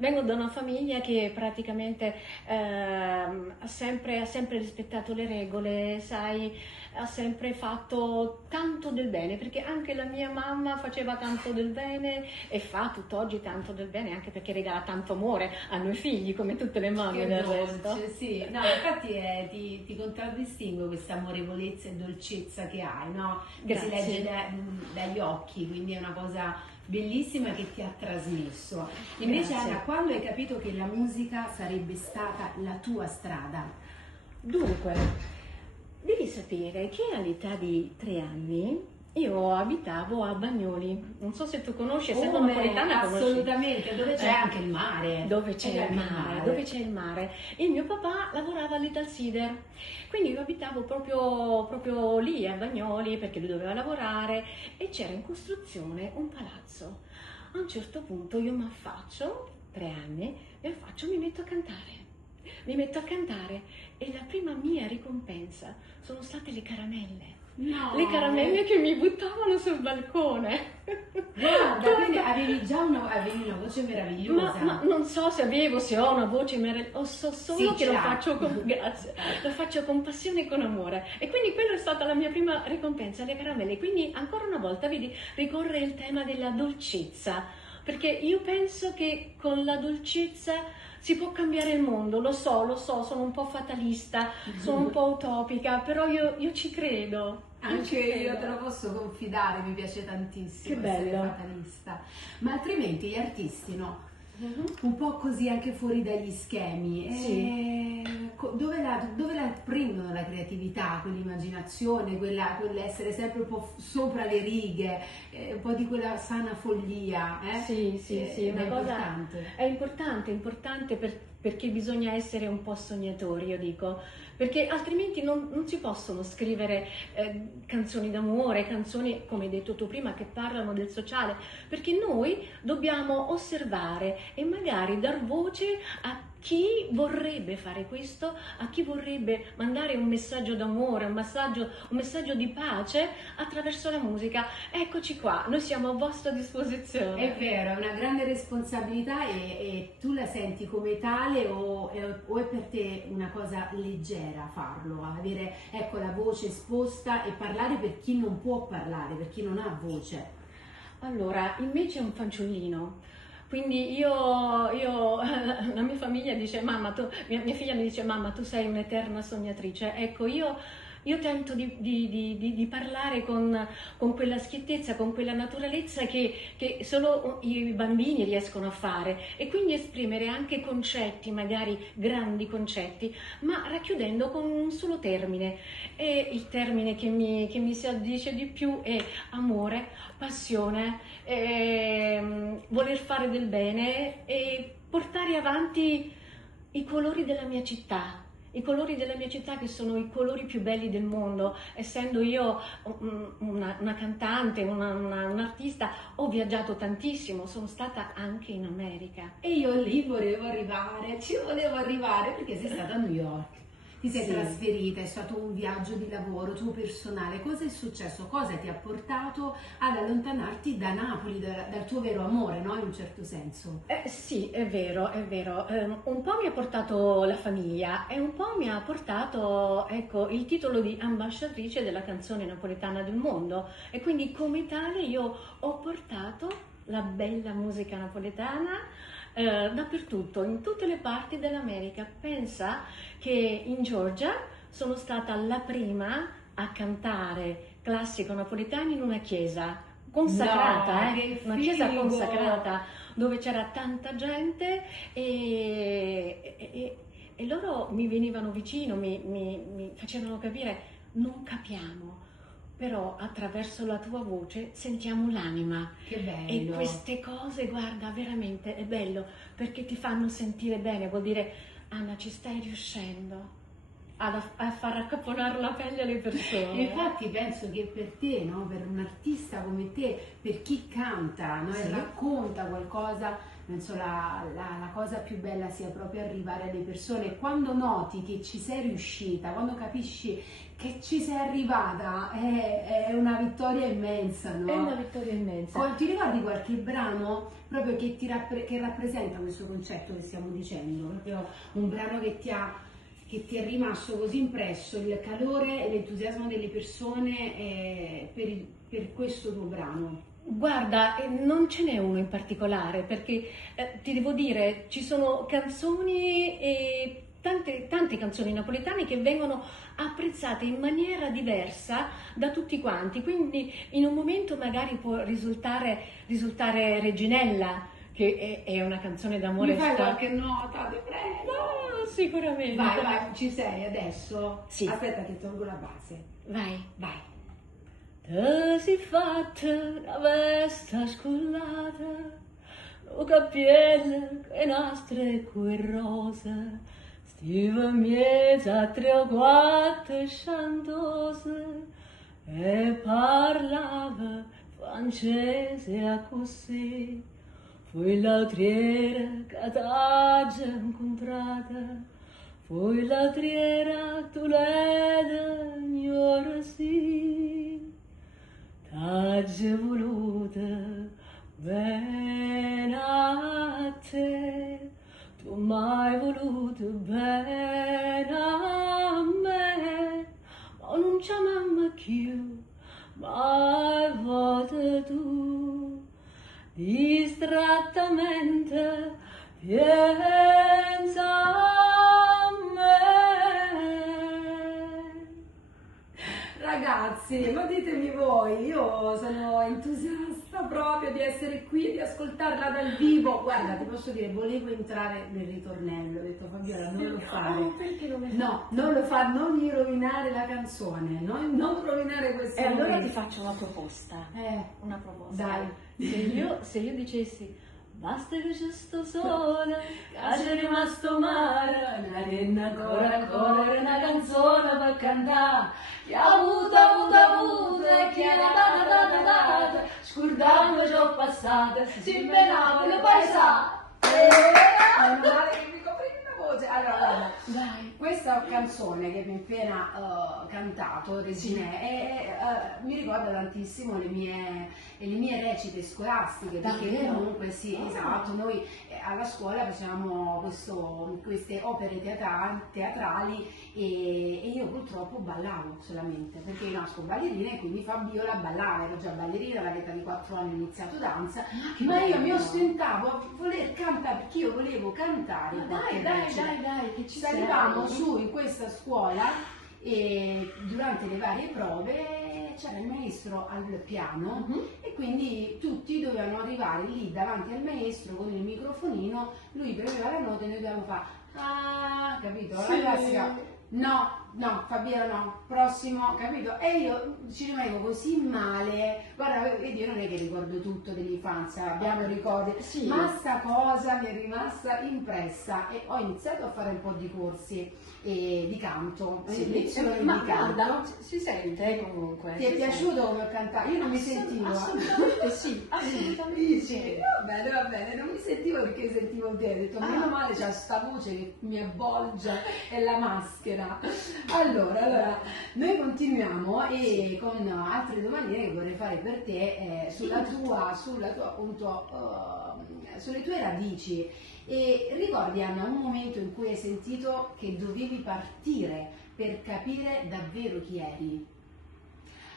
Vengo da una famiglia che praticamente ha sempre rispettato le regole, sai, ha sempre fatto tanto del bene, perché anche la mia mamma faceva tanto del bene e fa tutt'oggi tanto del bene, anche perché regala tanto amore a noi figli, come tutte le mamme Che del dolce, resto. sì. No, infatti ti contraddistingue questa amorevolezza e dolcezza che hai, no? Che si legge Grazie. dagli occhi, quindi è una cosa bellissima che ti ha trasmesso. Invece Grazie. Anna, quando hai capito che la musica sarebbe stata la tua strada? Dunque, devi sapere che all'età di 3 anni io abitavo a Bagnoli. Non so se tu conosci, essendo Come? napoletana conosci. Assolutamente, dove c'è anche il mare. Dove c'è Ed il anche mare, dove c'è il mare. E mio papà lavorava all'Italsider, quindi io abitavo proprio lì a Bagnoli perché lui doveva lavorare e c'era in costruzione un palazzo. A un certo punto io mi affaccio, 3 anni, mi metto a cantare. Mi metto a cantare e la prima mia ricompensa sono state le caramelle. No, Le caramelle che mi buttavano sul balcone. guarda, quindi avevi una voce meravigliosa. Ma non so se ho una voce meravigliosa, so solo Sì, che ce lo l'hai. faccio con, grazie, lo faccio con passione e con amore. E quindi quella è stata la mia prima ricompensa, le caramelle. Quindi ancora una volta, vedi, ricorre il tema della dolcezza, perché io penso che con la dolcezza si può cambiare il mondo, lo so, sono un po' fatalista, sono un po' utopica, però io ci credo. Anche io te lo posso confidare, mi piace tantissimo Che essere bello. fatalista. Ma altrimenti gli artisti, no? Mhm. Un po' così anche fuori dagli schemi. Sì. Dove la prendono la creatività, quell'immaginazione, quell'essere sempre un po' sopra le righe, un po' di quella sana follia, eh? Sì, Ed è una cosa importante. è importante perché bisogna essere un po' sognatori, io dico, perché altrimenti non si possono scrivere canzoni d'amore, canzoni, come hai detto tu prima, che parlano del sociale, perché noi dobbiamo osservare e magari dar voce a chi vorrebbe fare questo, a chi vorrebbe mandare un messaggio d'amore, un messaggio di pace attraverso la musica. Eccoci qua, noi siamo a vostra disposizione. È vero, è una grande responsabilità e tu la senti come tale o è per te una cosa leggera farlo, avere ecco, la voce esposta e parlare per chi non può parlare, per chi non ha voce. Allora, invece è un fanciullino, quindi la mia famiglia dice, mia figlia mi dice, mamma, tu sei un'eterna sognatrice. Ecco, io tento di parlare con quella schiettezza, con quella naturalezza che solo i bambini riescono a fare e quindi esprimere anche concetti, magari grandi concetti, ma racchiudendo con un solo termine. E il termine che mi si addice di più è amore, passione, voler fare del bene e portare avanti i colori della mia città. I colori della mia città che sono i colori più belli del mondo, essendo io una cantante, un'artista, ho viaggiato tantissimo, sono stata anche in America. E io lì volevo arrivare, ci volevo arrivare perché sei stata a New York. Ti sei Sì. trasferita, è stato un viaggio di lavoro tuo personale. Cosa è successo? Cosa ti ha portato ad allontanarti da Napoli, dal tuo vero amore, no? In un certo senso. Sì, è vero, è vero. Un po' mi ha portato la famiglia e un po' mi ha portato, ecco, il titolo di ambasciatrice della canzone napoletana del mondo. E quindi come tale io ho portato la bella musica napoletana dappertutto, in tutte le parti dell'America. Pensa che in Georgia sono stata la prima a cantare classico napoletano in una chiesa consacrata, No, che una chiesa figo! consacrata dove c'era tanta gente e loro mi venivano vicino, mi facevano capire, non capiamo, però attraverso la tua voce sentiamo l'anima. Che E bello! queste cose, guarda, veramente è bello perché ti fanno sentire bene, vuol dire, Anna, ci stai riuscendo a far accapponare la pelle alle persone. Infatti penso che per te, no? Per un artista come te, per chi canta, no? E Sì. racconta qualcosa penso la cosa più bella sia proprio arrivare alle persone. Quando noti che ci sei riuscita, quando capisci che ci sei arrivata, è una vittoria immensa, no? È una vittoria immensa. Ti ricordi qualche brano proprio che rappresenta questo concetto che stiamo dicendo? Proprio un brano che ti è rimasto così impresso, il calore e l'entusiasmo delle persone per questo tuo brano? Guarda, non ce n'è uno in particolare, perché ti devo dire, ci sono canzoni e tante canzoni napoletane che vengono apprezzate in maniera diversa da tutti quanti, quindi in un momento magari può risultare Reginella, che è una canzone d'amore. Mi fai qualche nota, ti prego? No, sicuramente. Vai, ci sei adesso? Sì. Aspetta che tolgo la base. Vai. Te si fatta una vesta scollata, o cappiello che nastre quel rosa, stiva miezza 3 o 4 sciantose, e parlava francese a così. Foi l'altriera che t'ha incontrata, foi l'altriera tu l'hai ignora sì. T'ha voluta bene a te, tu m'hai voluto bene a me, ma non c'è mamma più, ma a volte tu distrattamente pensa a me. Ragazzi, ma ditemi voi, io sono entusiasta proprio di essere qui e di ascoltarla dal vivo. Guarda, ti posso dire, volevo entrare nel ritornello, ho detto Fabiola non lo fare. Perché non è No, non lo fa, non mi rovinare la canzone, non rovinare questo E allora momento. ti faccio una proposta. Una proposta. Dai. Se io dicessi basta che ci sto sola, che c'è rimasto mare, la renna ancora una canzone per cantare, che ha avuto e che ha data, scordando ciò passato, si menava le paesate. Meno male che mi coprivi la voce. Allora, guarda, Dai. questa canzone che mi hai appena cantato, Reginè, mi ricorda tantissimo le mie recite scolastiche, perché Davvero? comunque sì, esatto, noi alla scuola facevamo queste opere teatrali e io purtroppo ballavo solamente, perché io nasco ballerina e quindi Fabiola ballava, ero già ballerina, all'età di 4 anni ho iniziato danza, ma io mi ostentavo a voler cantare, perché io volevo cantare. Dai, che ci Salivamo sei. su in questa scuola e durante le varie prove c'era il maestro al piano e quindi tutti dovevano arrivare lì davanti al maestro con il microfonino, lui premeva la nota e noi dovevamo fare capito? La classica. No, Fabiola no, prossimo, capito? E io ci rimanevo così male, guarda, vedi, io non è che ricordo tutto dell'infanzia, abbiamo ricordi, Sì. ma sta cosa mi è rimasta impressa e ho iniziato a fare un po' di corsi di canto, lezioni di Ma canto. guarda, si sente comunque. Ti è piaciuto come ho cantato? Io non mi sentivo. Assolutamente sì, assolutamente sì. Va bene, non mi sentivo perché sentivo te, ho detto meno male c'ha sta voce che mi avvolge e la maschera. Allora, noi continuiamo e con altre domandine che vorrei fare per te sulla tua appunto, sulle tue radici. E ricordi Anna un momento in cui hai sentito che dovevi partire per capire davvero chi eri?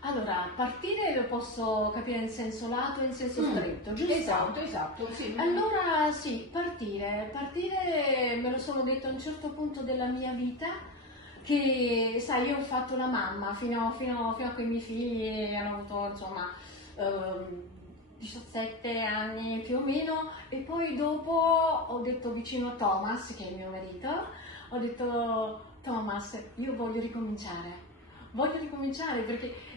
Allora, partire lo posso capire in senso lato e in senso stretto, giusto? Esatto, sì. Allora sì, partire me lo sono detto a un certo punto della mia vita, che sai, io ho fatto la mamma fino a che i miei figli hanno avuto insomma 17 anni più o meno, e poi dopo ho detto vicino a Thomas, che è il mio marito, ho detto Thomas, io voglio ricominciare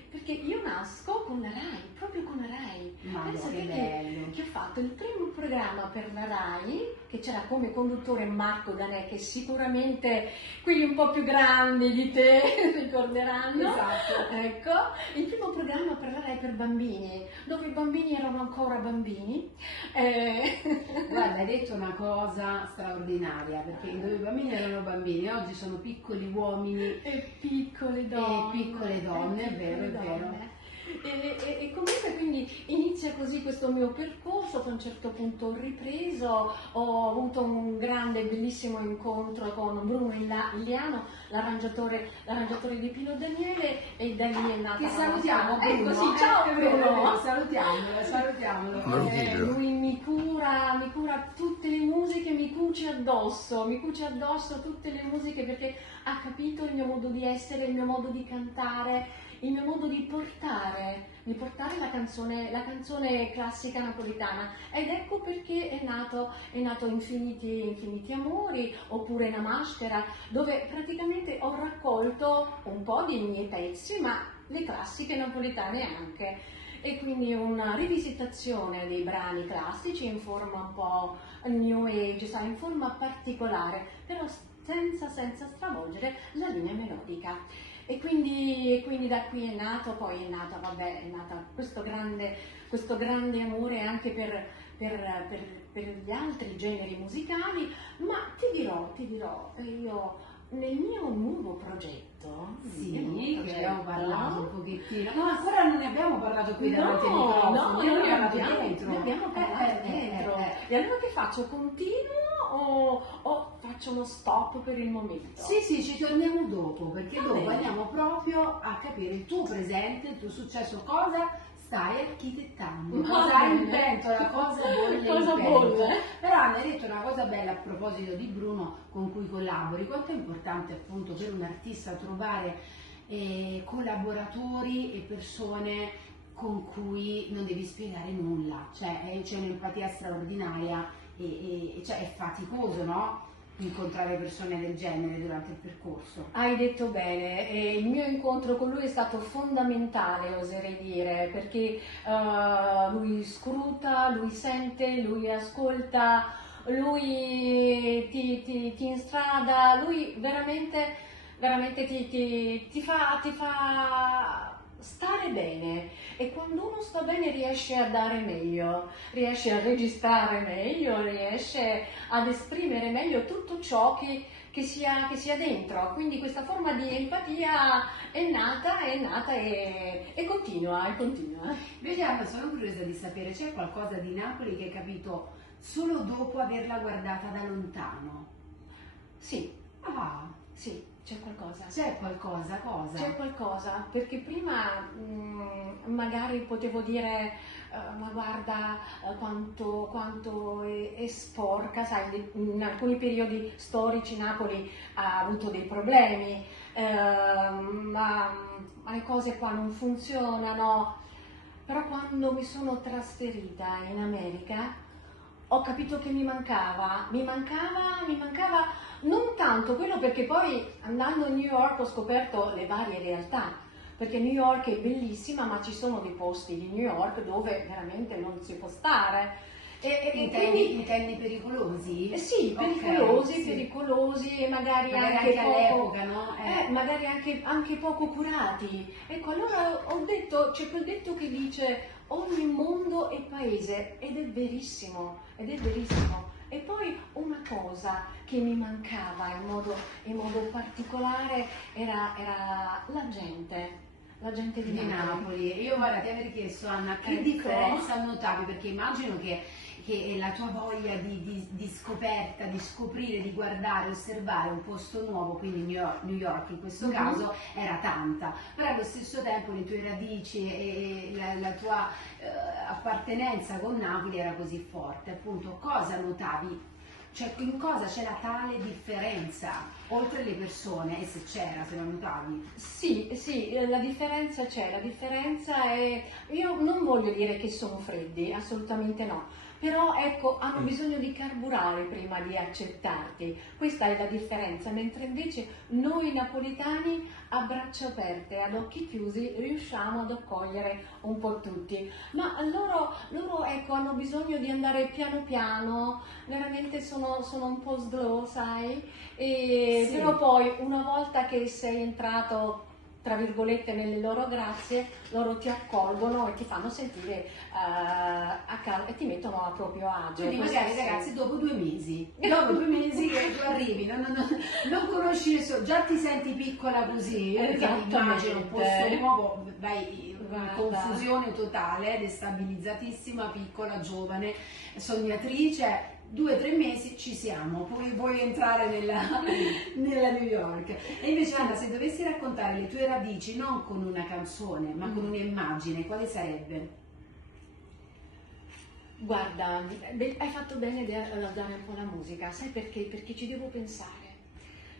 perché io nasco con la RAI, proprio con la RAI. Mamma, Pensa che te bello. che ho fatto il primo programma per la Rai, che c'era come conduttore Marco Danè, che sicuramente quelli un po' più grandi di te ricorderanno. Esatto. Ecco, il primo programma per la Rai per bambini, dove i bambini erano ancora bambini. Guarda, hai detto una cosa straordinaria, perché dove i bambini erano bambini, oggi sono piccoli uomini E piccole donne. e piccole donne, è vero, è vero. E comunque quindi inizia così questo mio percorso, che a un certo punto ho ripreso, ho avuto un grande bellissimo incontro con Bruno Iliano, l'arrangiatore di Pino Daniele, e da lì è nata Che salutiamo, Bruno. Ecco, sì, ciao Bruno! Salutiamolo. Lui mi cura tutte le musiche, mi cuce addosso tutte le musiche, perché ha capito il mio modo di essere, il mio modo di cantare, il mio modo di portare la canzone classica napoletana, ed ecco perché è nato Infiniti Amori, oppure Una Maschera, dove praticamente ho raccolto un po' dei miei pezzi, ma le classiche napoletane anche. E quindi una rivisitazione dei brani classici in forma un po' new age, sai, in forma particolare, però senza stravolgere la linea melodica. E quindi da qui è nato questo grande amore anche per gli altri generi musicali, ma ti dirò, io nel mio nuovo progetto, che abbiamo parlato un pochettino, no, ancora non ne abbiamo parlato qui davanti ai microfoni, ne abbiamo parlato dentro. E allora che faccio? Continuo o faccio uno stop per il momento? Sì, ci torniamo dopo, perché dopo andiamo proprio a capire il tuo presente, il tuo successo, cosa stai architettando, cosa hai in pentola, cosa bolle. Però Anna, hai detto una cosa bella a proposito di Bruno con cui collabori. Quanto è importante appunto per un artista trovare collaboratori e persone con cui non devi spiegare nulla, cioè c'è un'empatia straordinaria e cioè è faticoso, no? Incontrare persone del genere durante il percorso. Hai detto bene, e il mio incontro con lui è stato fondamentale, oserei dire, perché lui scruta, lui sente, lui ascolta, lui ti instrada, lui veramente ti fa stare bene, e quando uno sta bene riesce a dare meglio, riesce a registrare meglio, riesce ad esprimere meglio tutto ciò che sia dentro. Quindi questa forma di empatia è nata e continua. Invece Anna, sono curiosa di sapere, c'è qualcosa di Napoli che hai capito solo dopo averla guardata da lontano? Sì. Ah, Sì. C'è qualcosa. Cosa? C'è qualcosa, perché prima magari potevo dire, ma guarda quanto è sporca, sai, in alcuni periodi storici Napoli ha avuto dei problemi, ma le cose qua non funzionano. Però quando mi sono trasferita in America ho capito che mi mancava non tanto quello, perché poi andando a New York ho scoperto le varie realtà, perché New York è bellissima, ma ci sono dei posti di New York dove veramente non si può stare. Intendi pericolosi? Sì, pericolosi, e magari anche poco, all'epoca, no? Magari anche poco curati. Ecco, allora ho detto, c'è quel detto che dice ogni mondo è paese, ed è verissimo. E poi una cosa che mi mancava in modo particolare era la gente di Napoli. Io guarda, ti avrei chiesto, Anna, che differenza notavi, perché immagino che la tua voglia di scoperta, di scoprire, di guardare, osservare un posto nuovo, quindi New York in questo caso, era tanta, però allo stesso tempo le tue radici e la tua appartenenza con Napoli era così forte. Appunto, cosa notavi? Cioè, in cosa c'è la tale differenza, oltre le persone, e se c'era, se la notavi? Sì, la differenza c'è, io non voglio dire che sono freddi, assolutamente no, però ecco, hanno bisogno di carburare prima di accettarti. Questa è la differenza, mentre invece noi napoletani a braccia aperte, ad occhi chiusi, riusciamo ad accogliere un po' tutti. Ma loro ecco, hanno bisogno di andare piano piano, veramente sono un po' slow, sai? Sì. Però poi una volta che sei entrato tra virgolette nelle loro grazie, loro ti accolgono e ti fanno sentire a casa e ti mettono a proprio agio. Quindi magari ragazzi dopo 2 mesi che tu arrivi, non conosci nessuno, già ti senti piccola così, perché immagino un posto nuovo, vai in confusione totale, destabilizzatissima, piccola, giovane, sognatrice. 2 o 3 mesi ci siamo, poi vuoi entrare nella New York. E invece Anna, se dovessi raccontare le tue radici non con una canzone ma con un'immagine, quale sarebbe? Guarda, hai fatto bene a dare un po' la musica, sai perché? Perché ci devo pensare.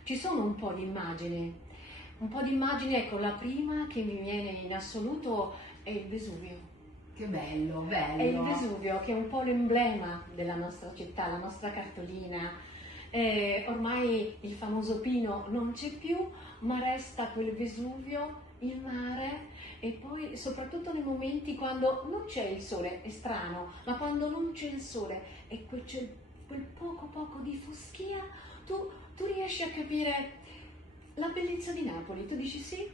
Ci sono un po' di immagini, ecco, la prima che mi viene in assoluto è il Vesuvio. Che bello, bello. È il Vesuvio, che è un po' l'emblema della nostra città, la nostra cartolina. Ormai il famoso Pino non c'è più, ma resta quel Vesuvio, il mare, e poi soprattutto nei momenti quando non c'è il sole, è strano, ma quando non c'è il sole e c'è quel poco di foschia, tu riesci a capire la bellezza di Napoli. Tu dici sì,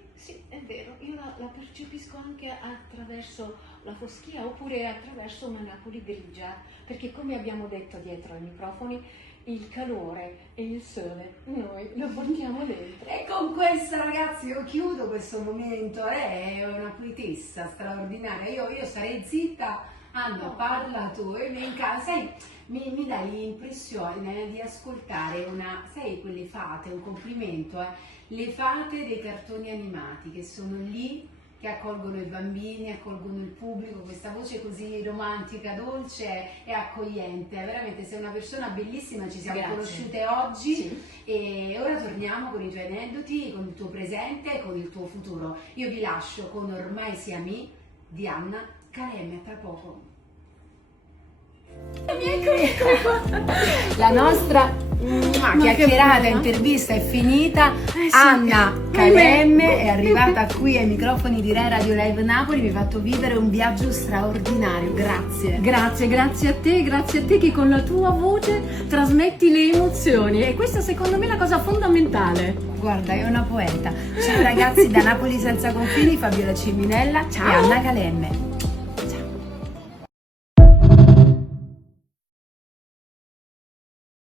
è vero, io la percepisco anche attraverso la foschia oppure attraverso una Napoli grigia, perché come abbiamo detto dietro ai microfoni, il calore e il sole noi lo portiamo dentro. E con questa, ragazzi, io chiudo questo momento. È una poetessa straordinaria. Io starei zitta. Anna, parla tu, e mi incanta, sai, mi dai l'impressione di ascoltare sai, quelle fate, un complimento, le fate dei cartoni animati che sono lì, che accolgono i bambini, accolgono il pubblico, questa voce così romantica, dolce e accogliente. Veramente sei una persona bellissima, ci siamo conosciute oggi, sì. E ora torniamo con i tuoi aneddoti, con il tuo presente e con il tuo futuro. Io vi lascio con Ormai Siamo di Anna Calemme, tra poco. La nostra chiacchierata, intervista è finita. Sì. Anna Calemme è arrivata qui ai microfoni di Rai Radio Live Napoli, mi ha fatto vivere un viaggio straordinario. Grazie a te che con la tua voce trasmetti le emozioni, e questa secondo me è la cosa fondamentale. Guarda, è una poeta. Ciao ragazzi, da Napoli senza confini, Fabiola Ciminella. Ciao. E Anna Calemme.